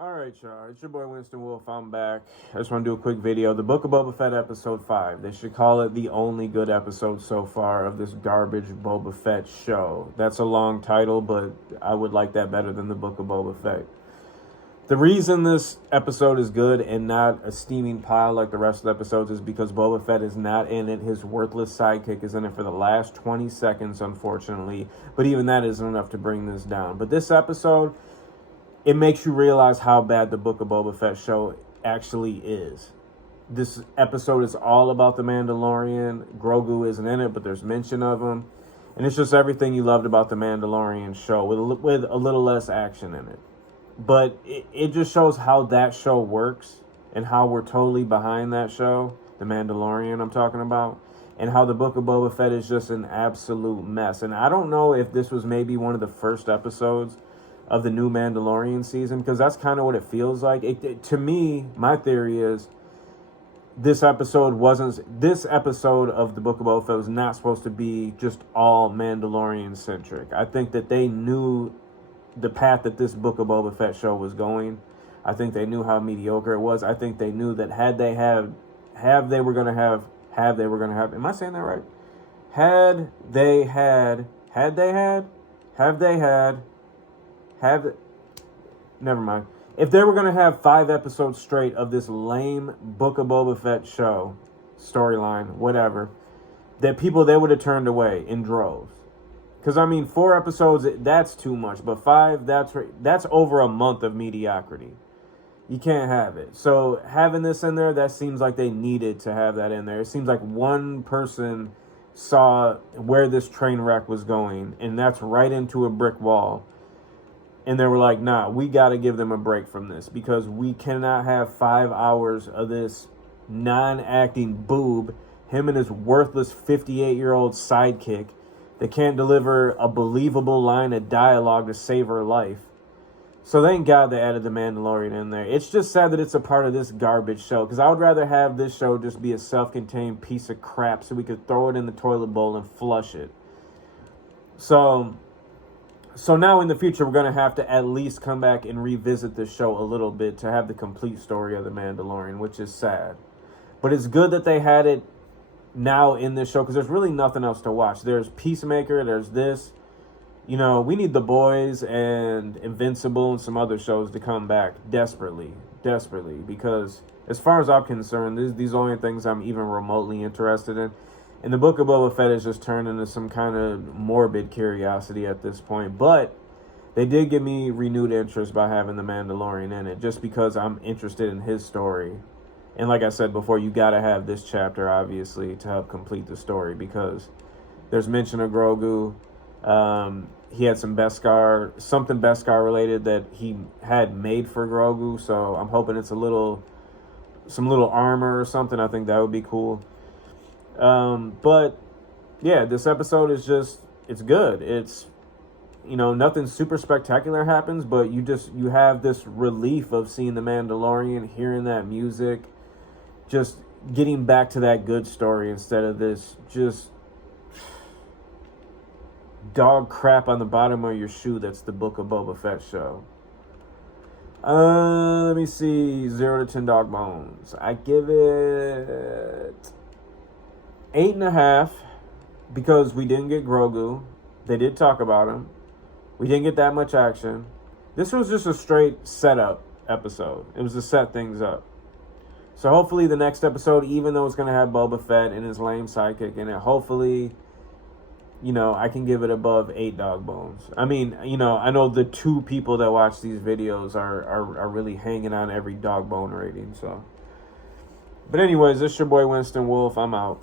Alright, y'all. It's your boy Winston Wolf. I'm back. I just want to do a quick video. The Book of Boba Fett episode 5. They should call it the only good episode so far of this garbage Boba Fett show. That's a long title, but I would like that better than the Book of Boba Fett. The reason this episode is good and not a steaming pile like the rest of the episodes is because Boba Fett is not in it. His worthless sidekick is in it for the last 20 seconds, unfortunately. But even that isn't enough to bring this down. But this episode, it makes you realize how bad the Book of Boba Fett show actually is. This episode is all about the Mandalorian. Grogu isn't in it, but there's mention of him. And it's just everything you loved about the Mandalorian show with a little less action in it. But it just shows how that show works and how we're totally behind that show, the Mandalorian I'm talking about, and how the Book of Boba Fett is just an absolute mess. And I don't know if this was maybe one of the first episodes of the new Mandalorian season, because that's kind of what it feels like. To me, my theory is this episode of the Book of Boba Fett was not supposed to be just all Mandalorian centric. I think that they knew the path that this Book of Boba Fett show was going. I think they knew how mediocre it was. I think they knew that am I saying that right? Never mind. If they were going to have 5 episodes straight of this lame Book of Boba Fett show, storyline, whatever, they would have turned away in droves. Because, 4 episodes, that's too much. But 5, that's over a month of mediocrity. You can't have it. So having this in there, that seems like they needed to have that in there. It seems like one person saw where this train wreck was going, and that's right into a brick wall. And they were like, nah, we got to give them a break from this, because we cannot have 5 hours of this non-acting boob, him and his worthless 58-year-old sidekick, that can't deliver a believable line of dialogue to save her life. So thank God they added the Mandalorian in there. It's just sad that it's a part of this garbage show, because I would rather have this show just be a self-contained piece of crap so we could throw it in the toilet bowl and flush it. So now in the future, we're going to have to at least come back and revisit this show a little bit to have the complete story of the Mandalorian, which is sad. But it's good that they had it now in this show, because there's really nothing else to watch. There's Peacemaker, there's this. We need The Boys and Invincible and some other shows to come back desperately, because as far as I'm concerned, these are the only things I'm even remotely interested in. And the Book of Boba Fett has just turned into some kind of morbid curiosity at this point. But they did give me renewed interest by having the Mandalorian in it, just because I'm interested in his story. And like I said before, you got to have this chapter, obviously, to help complete the story, because there's mention of Grogu. He had some something Beskar related that he had made for Grogu. So I'm hoping it's some little armor or something. I think that would be cool. But yeah, this episode is it's good. It's, nothing super spectacular happens, but you have this relief of seeing the Mandalorian, hearing that music, just getting back to that good story instead of this just dog crap on the bottom of your shoe that's the Book of Boba Fett show. Let me see. 0 to 10 dog bones. I give it 8.5, because we didn't get Grogu. They did talk about him. We didn't get that much action. This was just a straight setup episode. It was to set things up. So hopefully the next episode, even though it's going to have Boba Fett and his lame sidekick in it, hopefully, I can give it above 8 dog bones. I know the 2 people that watch these videos are really hanging on every dog bone rating. So, but anyways, this is your boy Winston Wolf. I'm out.